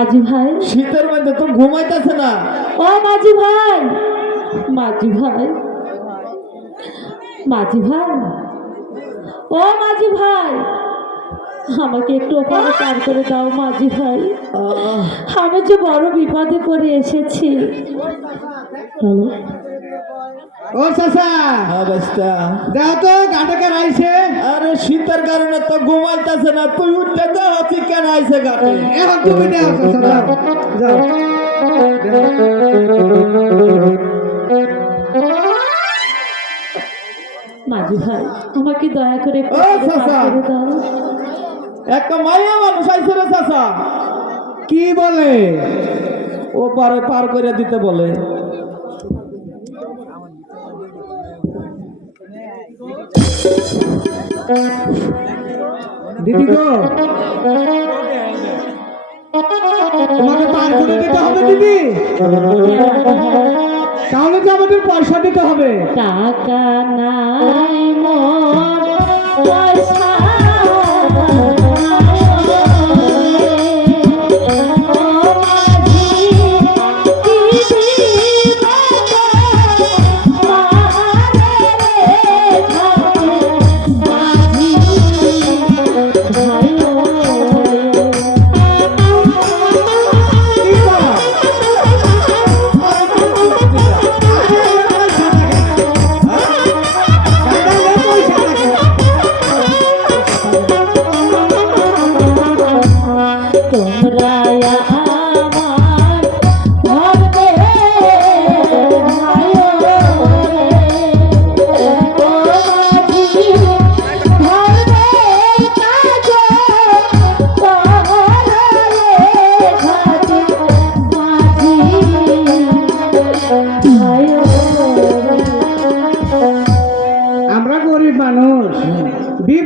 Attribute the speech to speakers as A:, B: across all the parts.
A: মাঝি ভাই।
B: শীতের মধ্যে তো ঘুমাইতেছে না।
A: ও মাঝি ভাই। মাঝি ভাই। মাঝি ভাই। ও মাঝি ভাই। আমাকে একটু ওখানে পার করে দাও মাঝি ভাই। আমি যে বড় বিপদে পড়ে এসেছি।
B: ও চাচা। ভাইস্তা দাও তো ঘাটে কেন আইছে আরে শীতের কারণে তো ঘুমাইতেছে না তুই উঠতে দাও তুই কেন আইছে ঘাটে। এখন তুমি দাও চাচা। যাও।
A: মাঝি ভাই আমাকে দয়া করে
B: ও, চাচা। একটা মাইয়া মানুষ আইছে রে চাচা। কি বলে? ও পারে পার করে দিতে বলে। দিদি গো। তোমাকে পার করে দিতে হবে দিদি। তাহলে তো আমাদের পয়সা দিতে হবে।
A: টাকা নাই।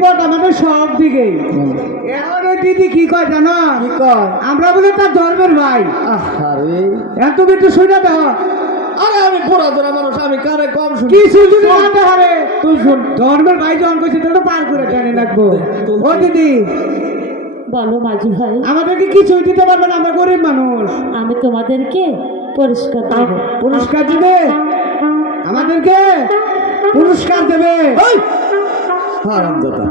C: বিপদ আমাদের সব দিকে। এখন ওই দিদি কি কয় জানো?
B: কি কয়?
C: আমরা বলে তার ধর্মের ভাই।
B: আরে
C: এত কিছু শুনে দাও
B: আরে আমি পুরা ধরা মানুষ আমি কারে কম শুনি?
C: কি শুনছি জানতে হবে? তুই শুন ধর্মের ভাই যখন কইছে তোর পার করে জানি রাখব ও দিদি।
A: বলো মাঝি ভাই।
C: আমাদেরকে কিছুই দিতে পারবে না? আমরা গরিব মানুষ।
A: আমি তোমাদেরকে পরিষ্কার দেবো।
C: পুরস্কার দিবে? আমাদেরকে পুরস্কার দেবে?
B: এই হারামজাদা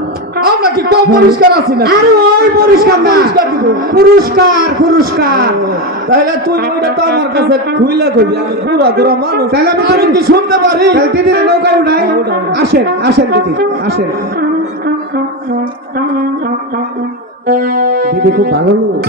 B: আমরা কি কম পরিষ্কার আছি না
C: আরে ওই পুরস্কার না।
B: পুরস্কার দিব
C: পুরস্কার পুরস্কার।
B: তাহলে তুই ওইটা তো আমার কাছে খুইলা কইবি আমি পুরা ধরা মানুষ।
C: তাহলে আমি
B: আমি কি শুনতে পারি?
C: তাহলে দিদির নৌকায় উঠাই। আসেন আসেন দিদি আসেন। দিদি খুব ভালো লোক।